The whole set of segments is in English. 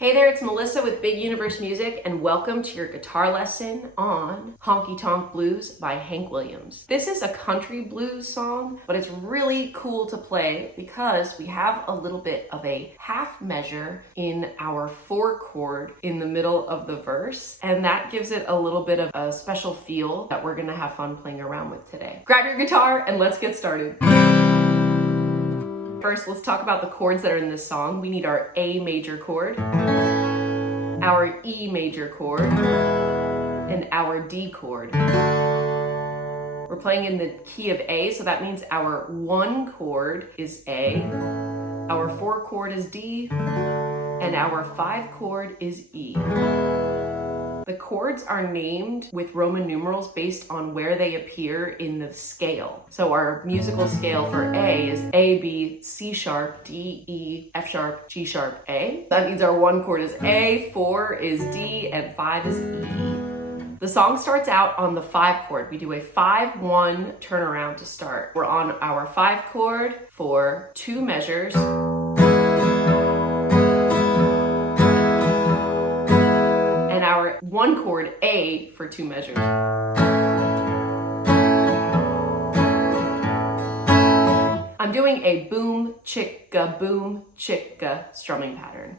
Hey there, it's Melissa with Big Universe Music, and welcome to your guitar lesson on Honky Tonk Blues by Hank Williams. This is a country blues song, but it's really cool to play because we have a little bit of a half measure in our 4 chord in the middle of the verse, and that gives it a little bit of a special feel that we're gonna have fun playing around with today. Grab your guitar and let's get started. First, let's talk about the chords that are in this song. We need our A major chord, our E major chord, and our D chord. We're playing in the key of A, so that means our 1 chord is A, our 4 chord is D, and our 5 chord is E. The chords are named with Roman numerals based on where they appear in the scale. So our musical scale for A is A, B, C sharp, D, E, F sharp, G sharp, A. That means our 1 chord is A, 4 is D, and 5 is E. The song starts out on the 5 chord. We do a 5-1 turnaround to start. We're on our 5 chord for 2 measures. Our 1 chord A for 2 measures. I'm doing a boom, chicka strumming pattern.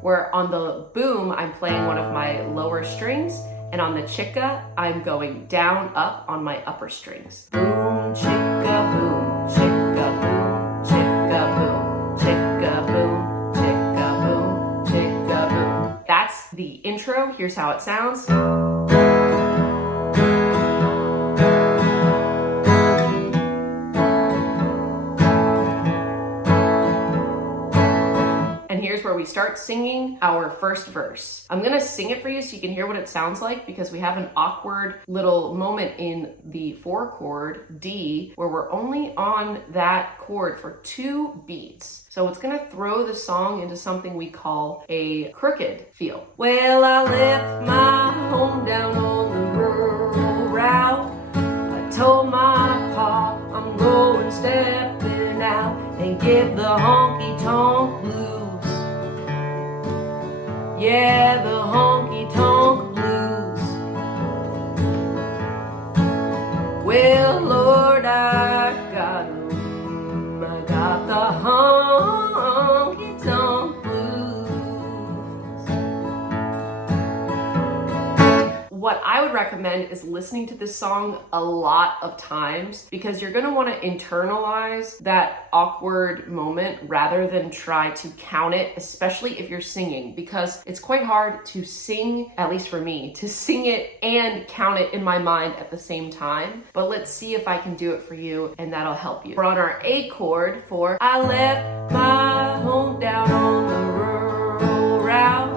Where on the boom, I'm playing one of my lower strings, and on the chicka, I'm going down, up on my upper strings. Boom, chicka, boom, chicka, boom, chicka, boom. Chicka boom, chicka boom, chicka boom. That's the intro. Here's how it sounds. And here's where we start singing our first verse. I'm gonna sing it for you so you can hear what it sounds like, because we have an awkward little moment in the 4 chord D where we're only on that chord for 2 beats. So it's gonna throw the song into something we call a crooked feel. Well, I left my home down on the rural route. I told my pa I'm going stepping out and get the honky tonk blues. Yeah, the honky tonk blues. Well, Lord, I got 'em. I got the honky tonk blues. What I would recommend is listening to this song a lot of times, because you're gonna wanna internalize that awkward moment rather than try to count it, especially if you're singing, because it's quite hard to sing, at least for me, to sing it and count it in my mind at the same time. But let's see if I can do it for you, and that'll help you. We're on our A chord for I left my home down on the rural route.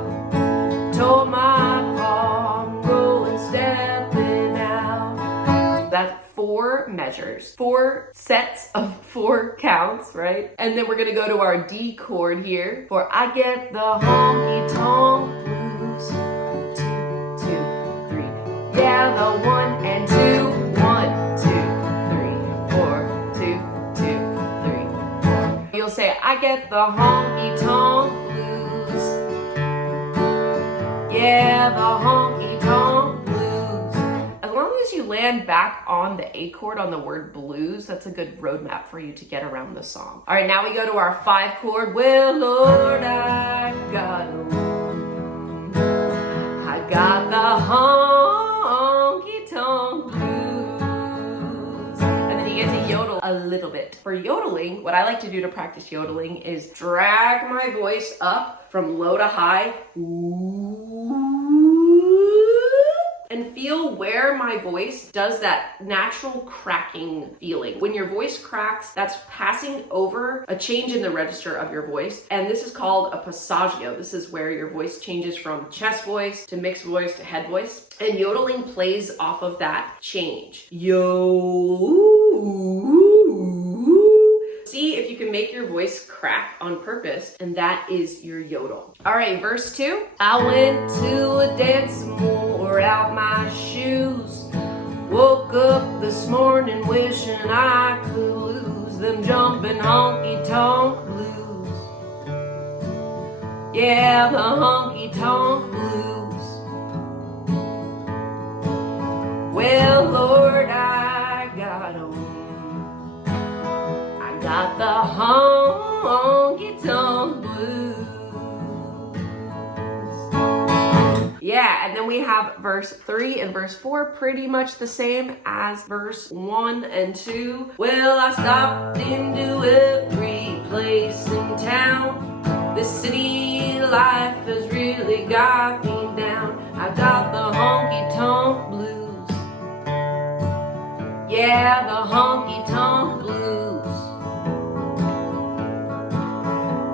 Told my pa I'm going stepping out. That's 4 measures, 4 sets of 4 counts, right? And then we're gonna go to our D chord here for I get the honky tonk blues. 1, 2, 3. Yeah, the 1 and 2. 1, 2, 3, 4. 2, 2, 3, 4. You'll say I get the honky tonk blues. Yeah, the honky tonk blues. As long as you land back on the A chord on the word blues, that's a good roadmap for you to get around the song. All right, now we go to our 5 chord. Well, Lord, I got 'em. I got the honky tonk blues. And then you get to yodel a little bit. For yodeling, what I like to do to practice yodeling is drag my voice up from low to high. And feel where my voice does that natural cracking feeling. When your voice cracks, that's passing over a change in the register of your voice. And this is called a passaggio. This is where your voice changes from chest voice to mixed voice to head voice. And yodeling plays off of that change. Yo. See if you can make your voice crack on purpose, and that is your yodel. All right, verse 2. I went to a dance and wore out my shoes. Woke up this morning wishing I could lose them jumping honky tonk blues. Yeah, the honky tonk blues. Well, Lord, I got 'em. I got the honky tonk blues. Yeah, and then we have verse 3 and verse 4, pretty much the same as verse 1 and 2. Well, I stopped into every place in town. This city life has really got me down. I got the honky tonk blues. Yeah, the honky tonk blues.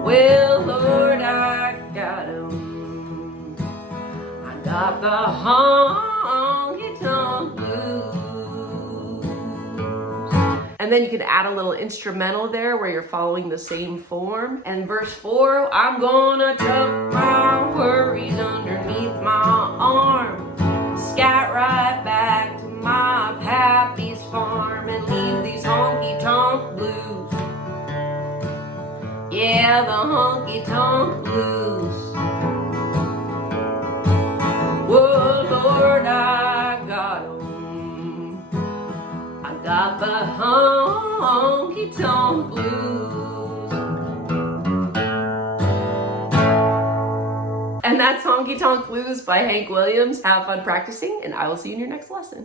Well, Lord, I got 'em. Got the honky tonk blues. And then you can add a little instrumental there where you're following the same form. And verse 4, I'm gonna tuck my worries underneath my arm, scat right back to my pappy's farm and leave these honky tonk blues. Yeah, the honky tonk blues. Whoa, Lord, I got 'em. I got the honky tonk blues. And that's Honky Tonk Blues by Hank Williams. Have fun practicing, and I will see you in your next lesson.